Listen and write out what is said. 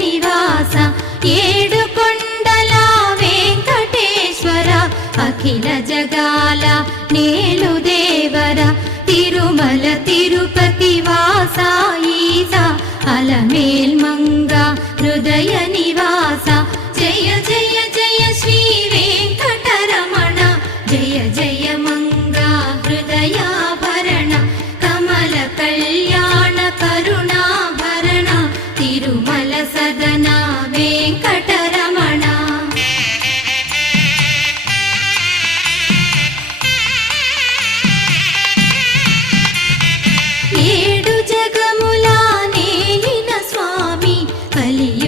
నివాస ఏడుకొండల వెంకటేశ్వర అఖిల జగాల నేలు దేవర తిరుమల తిరుపతి వాస ఈస అలమేల్ మంగ హృదయ నివాస జయ జయ జయ శ్రీ వెంకటరమణ జయ జయ మంగ హృదయాభరణ కమల కళ్యాణ కరుణాభరణ తిరుమల సదన